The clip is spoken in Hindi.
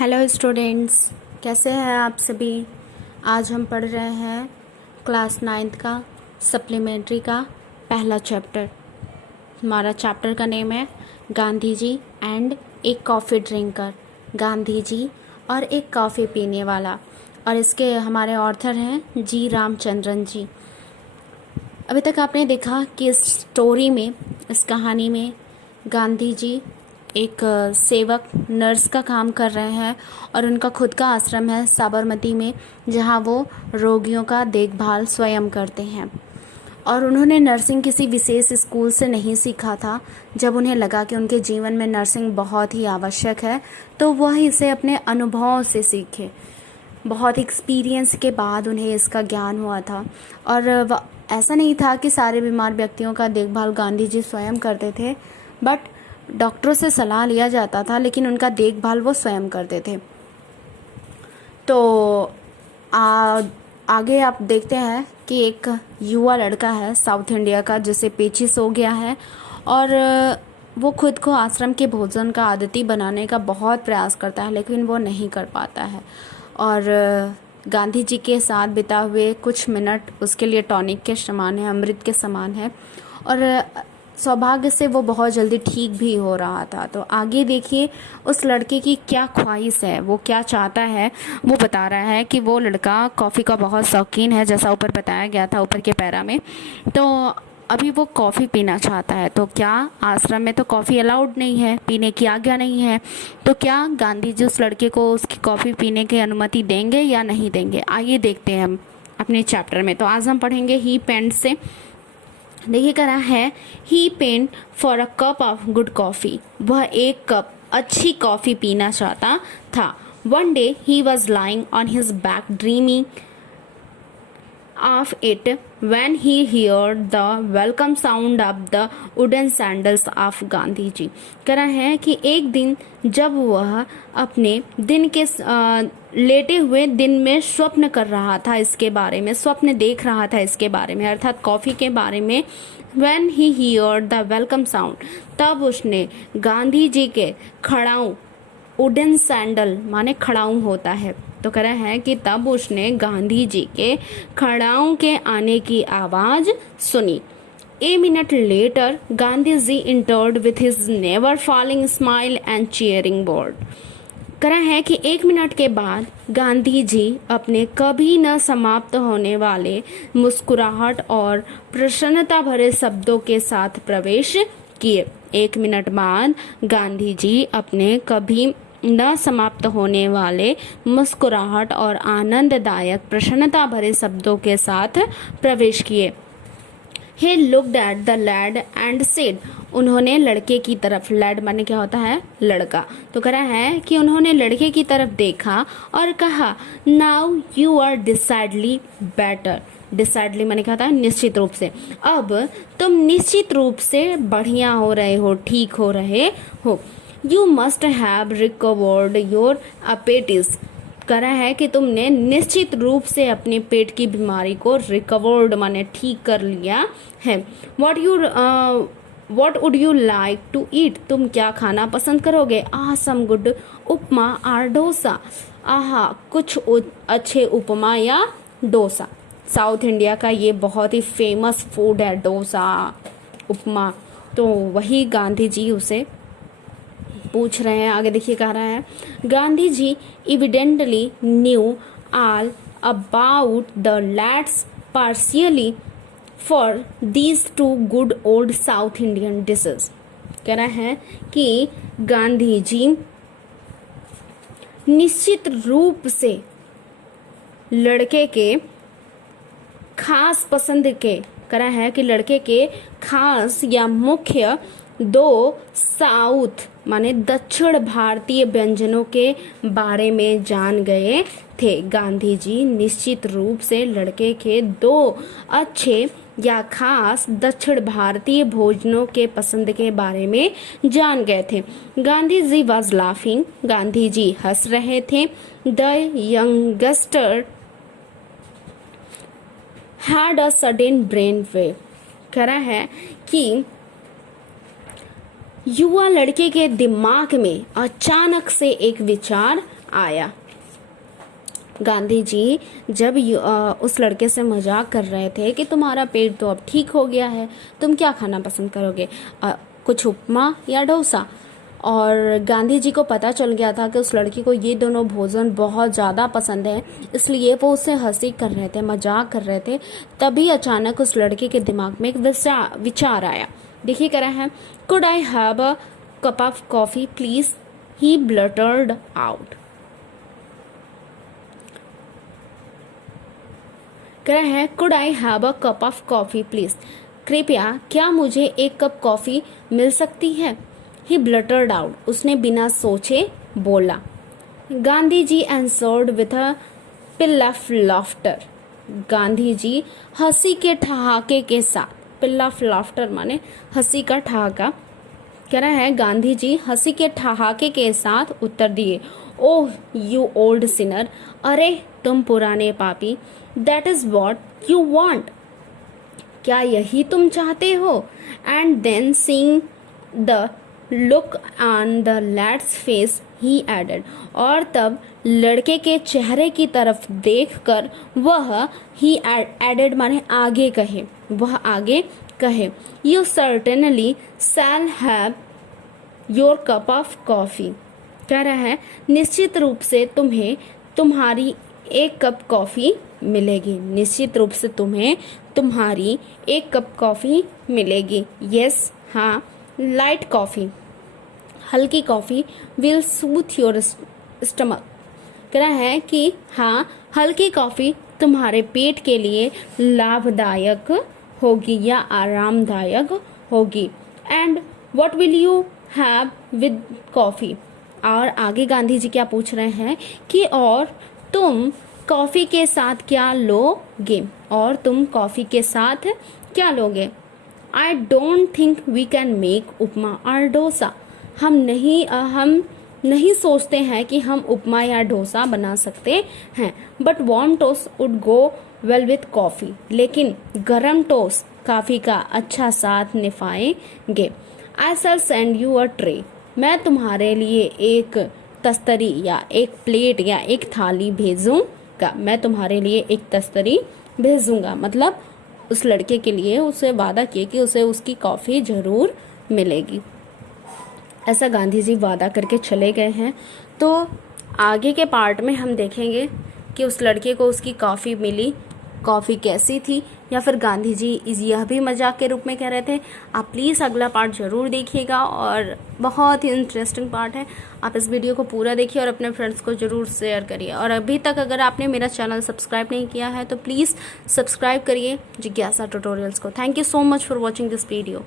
हेलो स्टूडेंट्स, कैसे हैं आप सभी। आज हम पढ़ रहे हैं क्लास 9th का सप्लीमेंट्री का पहला चैप्टर। हमारा चैप्टर का नेम है गांधी जी एंड एक कॉफ़ी ड्रिंकर। गांधी जी और एक कॉफ़ी पीने वाला। और इसके हमारे ऑथर हैं जी रामचंद्रन जी। अभी तक आपने देखा कि इस स्टोरी में, इस कहानी में गांधी जी एक सेवक नर्स का काम कर रहे हैं और उनका खुद का आश्रम है साबरमती में, जहां वो रोगियों का देखभाल स्वयं करते हैं। और उन्होंने नर्सिंग किसी विशेष स्कूल से नहीं सीखा था। जब उन्हें लगा कि उनके जीवन में नर्सिंग बहुत ही आवश्यक है तो वह इसे अपने अनुभवों से सीखे। बहुत एक्सपीरियंस के बाद उन्हें इसका ज्ञान हुआ था। और ऐसा नहीं था कि सारे बीमार व्यक्तियों का देखभाल गांधी जी स्वयं करते थे, बट डॉक्टरों से सलाह लिया जाता था, लेकिन उनका देखभाल वो स्वयं करते थे। तो आगे आप देखते हैं कि एक युवा लड़का है साउथ इंडिया का, जिसे पेचिश हो गया है और वो खुद को आश्रम के भोजन का आदती बनाने का बहुत प्रयास करता है, लेकिन वो नहीं कर पाता है। और गांधी जी के साथ बिता हुए कुछ मिनट उसके लिए टॉनिक के समान है, अमृत के समान है। और सौभाग्य से वो बहुत जल्दी ठीक भी हो रहा था। तो आगे देखिए उस लड़के की क्या ख्वाहिश है, वो क्या चाहता है। वो बता रहा है कि वो लड़का कॉफ़ी का बहुत शौकीन है, जैसा ऊपर बताया गया था ऊपर के पैरा में। तो अभी वो कॉफ़ी पीना चाहता है। तो क्या आश्रम में तो कॉफ़ी अलाउड नहीं है, पीने की आज्ञा नहीं है। तो क्या गांधी जी उस लड़के को उसकी कॉफ़ी पीने की अनुमति देंगे या नहीं देंगे, आइए देखते हैं हम अपने चैप्टर में। तो आज हम पढ़ेंगे ही पेंट से। देखिए करा है, he pined for a cup of good coffee. वह एक कप अच्छी कॉफ़ी पीना चाहता था। One day he was lying on his back dreaming of it when he heard the welcome sound of the wooden sandals of Gandhi ji. कह रहा है कि एक दिन जब वह अपने दिन के लेटे हुए दिन में स्वप्न कर रहा था, इसके बारे में स्वप्न देख रहा था, इसके बारे में अर्थात कॉफ़ी के बारे में। when he heard the welcome sound, तब उसने गांधी जी के खड़ाऊ, वुडन सैंडल माने खड़ाऊ होता है, तो कह रहा है कि तब उसने गांधी जी के खड़ाऊ के आने की आवाज सुनी। A minute later Gandhi ji entered with his never falling smile and cheering board. कह रहा है कि एक मिनट के बाद गांधी जी अपने कभी न समाप्त होने वाले मुस्कुराहट और प्रसन्नता भरे शब्दों के साथ प्रवेश किए। एक मिनट बाद गांधी जी अपने कभी न समाप्त होने वाले मुस्कुराहट और आनंददायक प्रसन्नता भरे शब्दों के साथ प्रवेश किए। He looked at the lad and said, उन्होंने लड़के की तरफ, लैड माने क्या होता है, लड़का। तो कह रहा है कि उन्होंने लड़के की तरफ देखा और कहा, नाउ यू आर डिसाइडली बेटर। डिसाइडली माने क्या होता है, निश्चित रूप से। अब तुम निश्चित रूप से बढ़िया हो रहे हो, ठीक हो रहे हो। You must have recovered your appetite. कह रहा है कि तुमने निश्चित रूप से अपने पेट की बीमारी को रिकवर्ड माने ठीक कर लिया है। What would you like to eat. तुम क्या खाना पसंद करोगे। सम गुड उपमा और डोसा। आहा, कुछ अच्छे उपमा या डोसा। साउथ इंडिया का ये बहुत ही फेमस फूड है, डोसा, उपमा। तो वही गांधी जी उसे पूछ रहे हैं। आगे देखिए कह रहा है, Gandhi ji evidently knew all about the lads partially for these two good old South Indian dishes। कह रहा है कि गांधी जी निश्चित रूप से लड़के के खास पसंद के, कह रहा है कि लड़के के खास या मुख्य दो साउथ माने दक्षिण भारतीय व्यंजनों के बारे में जान गए थे। गांधी जी निश्चित रूप से लड़के के दो अच्छे या खास दक्षिण भारतीय भोजनों के पसंद के बारे में जान गए थे। Gandhi ji was laughing. गांधी जी हंस रहे थे। The youngster had a sudden brain wave. कह रहा है कि युवा लड़के के दिमाग में अचानक से एक विचार आया। गांधी जी जब उस लड़के से मजाक कर रहे थे कि तुम्हारा पेट तो अब ठीक हो गया है, तुम क्या खाना पसंद करोगे, कुछ उपमा या डोसा। और गांधी जी को पता चल गया था कि उस लड़की को ये दोनों भोजन बहुत ज़्यादा पसंद है, इसलिए वो उससे हंसी कर रहे थे, मजाक कर रहे थे। तभी अचानक उस लड़के के दिमाग में एक विचार आया। देखिए कह रहा है, could I have a cup of coffee please, he blurted out. कह रहा है, could I have a cup of coffee please, कृपया क्या मुझे एक कप कॉफी मिल सकती है। ही ब्लटर्ड आउट, उसने बिना सोचे बोला। Gandhi ji answered with a peal of laughter. Gandhi ji हंसी के ठहाके के साथ, पिल ऑफ लाफ्टर माने हंसी का ठहाका। कह रहा है, गांधी जी हंसी के ठहाके के साथ उत्तर दिए, ओह यू ओल्ड सिनर, अरे तुम पुराने पापी, that is what you want, क्या यही तुम चाहते हो। And then seeing the look on the lad's face he added, और तब लड़के के चेहरे की तरफ देखकर वह ही एडेड माने आगे कहे, वह आगे कहे, you certainly shall have your cup of coffee. कह रहा है, निश्चित रूप से तुम्हें तुम्हारी एक कप कॉफी मिलेगी, निश्चित रूप से तुम्हें तुम्हारी एक कप कॉफी मिलेगी। यस, हाँ, लाइट कॉफी, हल्की coffee, will soothe your stomach. कह रहा है कि हाँ, हल्की कॉफी तुम्हारे पेट के लिए लाभदायक होगी या आरामदायक होगी। And what will you have with coffee. और आगे गांधी जी क्या पूछ रहे हैं कि और तुम कॉफी के साथ क्या लोगे, और तुम कॉफी के साथ क्या लोगे। I don't think we can make upma और डोसा। हम नहीं सोचते हैं कि हम उपमा या डोसा बना सकते हैं। But warm toast would go well with coffee, लेकिन गरम टोस्ट कॉफी का अच्छा साथ निभाएंगे। आई शैल सेंड यू अ ट्रे, मैं तुम्हारे लिए एक तस्तरी या एक प्लेट या एक थाली भेजूंगा, मैं तुम्हारे लिए एक तस्तरी भेजूंगा। मतलब उस लड़के के लिए उसे वादा किए कि उसे उसकी कॉफ़ी ज़रूर मिलेगी। ऐसा गांधी जी वादा करके चले गए हैं। तो आगे के पार्ट में हम देखेंगे कि उस लड़के को उसकी कॉफ़ी मिली, कॉफ़ी कैसी थी, या फिर गांधी जी यह भी मजाक के रूप में कह रहे थे। आप प्लीज़ अगला पार्ट ज़रूर देखिएगा, और बहुत ही इंटरेस्टिंग पार्ट है। आप इस वीडियो को पूरा देखिए और अपने फ्रेंड्स को ज़रूर शेयर करिए। और अभी तक अगर आपने मेरा चैनल सब्सक्राइब नहीं किया है तो प्लीज़ सब्सक्राइब करिए जिज्ञासा ट्यूटोरियल्स को। Thank you so much for watching this video.